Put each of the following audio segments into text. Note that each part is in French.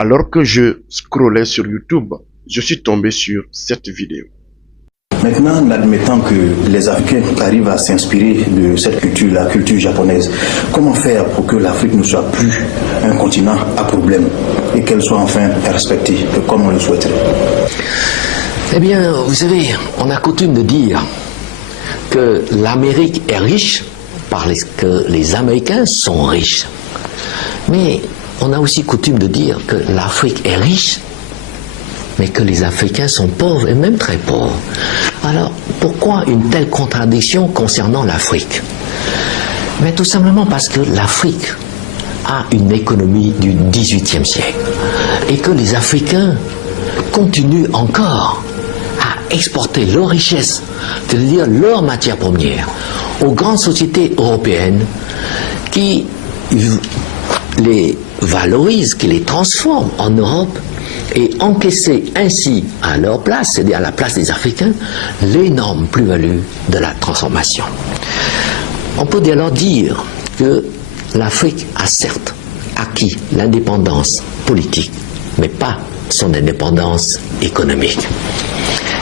Alors que je scrollais sur YouTube, je suis tombé sur cette vidéo. Maintenant, admettant que les Africains arrivent à s'inspirer de cette culture, la culture japonaise, comment faire pour que l'Afrique ne soit plus un continent à problème et qu'elle soit enfin respectée comme on le souhaiterait? Eh bien, vous savez, on a coutume de dire que l'Amérique est riche parce que les Américains sont riches. Mais on a aussi coutume de dire que l'Afrique est riche, mais que les Africains sont pauvres et même très pauvres. Alors, pourquoi une telle contradiction concernant l'Afrique? Mais tout simplement parce que l'Afrique a une économie du XVIIIe siècle et que les Africains continuent encore à exporter leur richesse, c'est-à-dire leurs matières premières, aux grandes sociétés européennes qui les valorisent, qui les transforment en Europe et encaisser ainsi à leur place, c'est-à-dire à la place des Africains, l'énorme plus-value de la transformation. On peut dès lors dire que l'Afrique a certes acquis l'indépendance politique, mais pas son indépendance économique.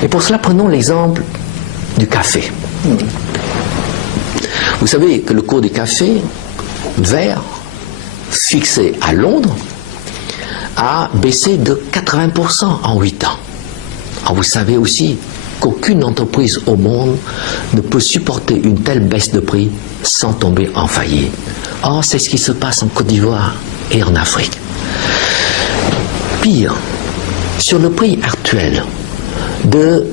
Et pour cela, prenons l'exemple du café. Vous savez que le cours du café vert, fixé à Londres, a baissé de 80% en 8 ans. Alors vous savez aussi qu'aucune entreprise au monde ne peut supporter une telle baisse de prix sans tomber en faillite. Or, c'est ce qui se passe en Côte d'Ivoire et en Afrique. Pire, sur le prix actuel de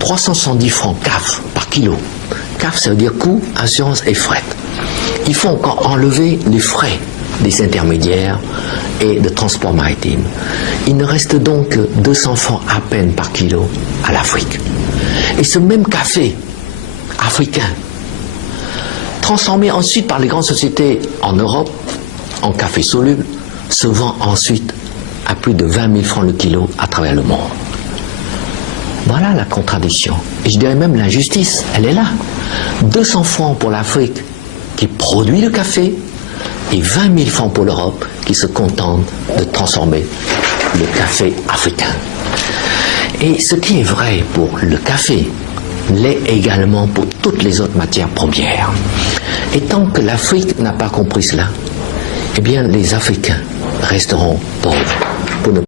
370 francs CAF par kilo, CAF ça veut dire coût, assurance et fret, il faut encore enlever les frais des intermédiaires et de transport maritime. Il ne reste donc que 200 francs à peine par kilo à l'Afrique. Et ce même café africain, transformé ensuite par les grandes sociétés en Europe en café soluble, se vend ensuite à plus de 20 000 francs le kilo à travers le monde. Voilà la contradiction. Et je dirais même l'injustice, elle est là. 200 francs pour l'Afrique qui produit le café et 20 000 francs pour l'Europe qui se contente de transformer le café africain. Et ce qui est vrai pour le café l'est également pour toutes les autres matières premières. Et tant que l'Afrique n'a pas compris cela, eh bien les Africains resteront pauvres.